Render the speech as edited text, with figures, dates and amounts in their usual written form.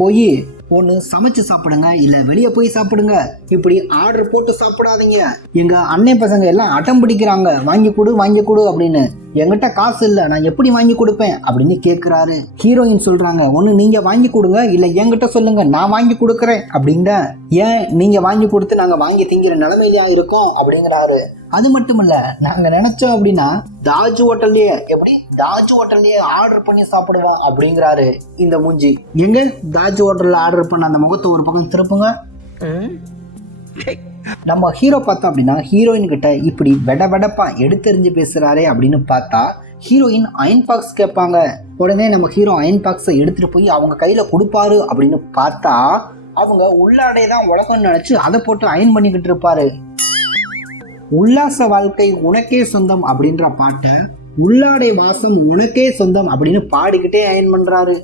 போய் ஒன்று சமைச்சு சாப்பிடுங்க, இல்லை வெளியே போய் சாப்பிடுங்க, இப்படி ஆர்டர் போட்டு சாப்பிடாதீங்க. எங்க அண்ணன் பசங்க எல்லாம் அடம் பிடிக்கிறாங்க, வாங்கி கொடு அப்படின்னு. என்கிட்ட காசு இல்லை, நான் எப்படி வாங்கி கொடுப்பேன் அப்படின்னு கேட்குறாரு. ஹீரோயின் சொல்றாங்க, ஒன்று நீங்க வாங்கி கொடுங்க, இல்லை என்கிட்ட சொல்லுங்க, நான் வாங்கி கொடுக்குறேன் அப்படிங்க. ஏன் நீங்க வாங்கி கொடுத்து நாங்கள் வாங்கி திங்கிற நிலைமையில இருக்கோம் அப்படிங்கிறாரு. அது மட்டும் இல்ல, நாங்க நினைச்சோம் அப்படின்னா தாஜ் ஹோட்டல்லயே ஆர்டர் பண்ணி சாப்பிடுவோம் அப்படிங்கிறாரு இந்த மூஞ்சி. எங்க தாஜ் ஹோட்டல்ல ஆர்டர் பண்ண அந்த முகத்தை ஒரு பக்கம் திருப்புங்க. நம்ம ஹீரோ பார்த்தோம் அப்படின்னா ஹீரோயின் கிட்ட இப்படி வெடப்பா எடுத்தெறிஞ்சு பேசுறாரே அப்படின்னு பார்த்தா ஹீரோயின் அயன் பாக்ஸ் கேட்பாங்க. உடனே நம்ம ஹீரோ அயன் பாக்ஸை எடுத்துட்டு போய் அவங்க கையில கொடுப்பாரு அப்படின்னு பார்த்தா அவங்க உள்ளாடே தான் உலகம்னு நினைச்சு அதை போட்டு அயன் பண்ணிக்கிட்டு இருப்பாரு. உல்லாச வாழ்க்கை உனக்கே சொந்தம் அப்படின்ற பாட்டை உள்ளாடை வாசம் உனக்கே சொந்தம் அப்படின்னு பாடிக்கிட்டே அயன் பண்றாரு.